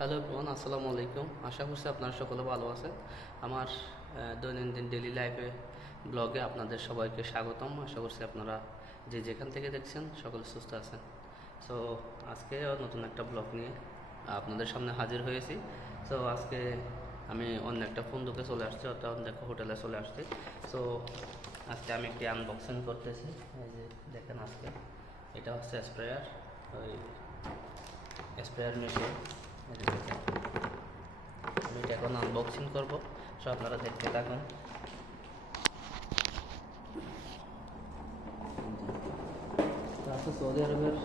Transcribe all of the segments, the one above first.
Hello everyone, আসসালামু আলাইকুম। আশা করছি আপনারা সকলে ভালো আছেন। আমার দৈনন্দিন ডেইলি লাইফে ব্লগে আপনাদের সবাইকে স্বাগতম। আশা করছি আপনারা যে যেখান থেকে দেখছেন সকলে সুস্থ আছেন। সো আজকে নতুন একটা ব্লগ নিয়ে আপনাদের সামনে হাজির হয়েছি। সো আজকে আমি অন্য একটা বন্ধুকে চলে আসছি, অর্থাৎ অন্য একটা হোটেলে চলে আসছি। সো আজকে আমি একটি আনবক্সিং করতেছি। এই যে দেখেন, আজকে এটা হচ্ছে স্প্রেয়ার, ওই স্প্রেয়ার মেশিন। আমি এটা এখন আনবক্সিং করবো, সো আপনারা দেখতে থাকুন। আছে সৌদি আরবের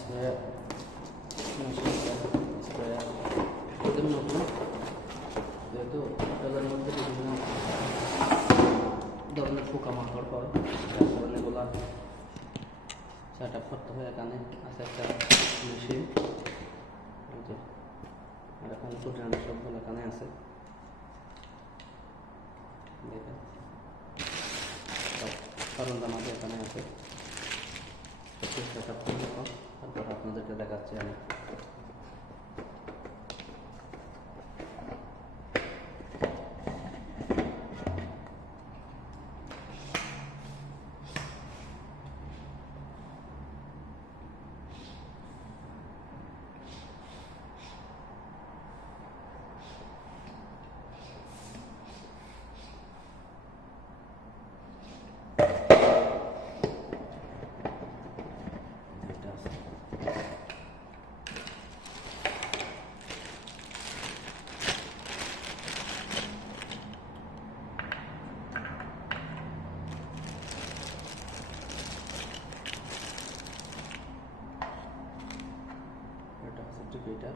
স্প্রেয়ার মেশিন, স্প্রেয়ার একদম নতুন, যেহেতু হোটেলের মধ্যে বিভিন্ন ধরনের পোকামাকড় হয়, যার কারণে এগুলা সেট আপ করতে হয়। এখানে আছে একটা মেশিন, আর এখানে ফুটানো সবগুলো এখানে আছে, দেখেন সরঞ্জাম আছে এখানে আছে। সেট আপ করবো, তারপর আপনাদেরকে দেখাচ্ছি আমি। এটা হচ্ছে ডিপিটার।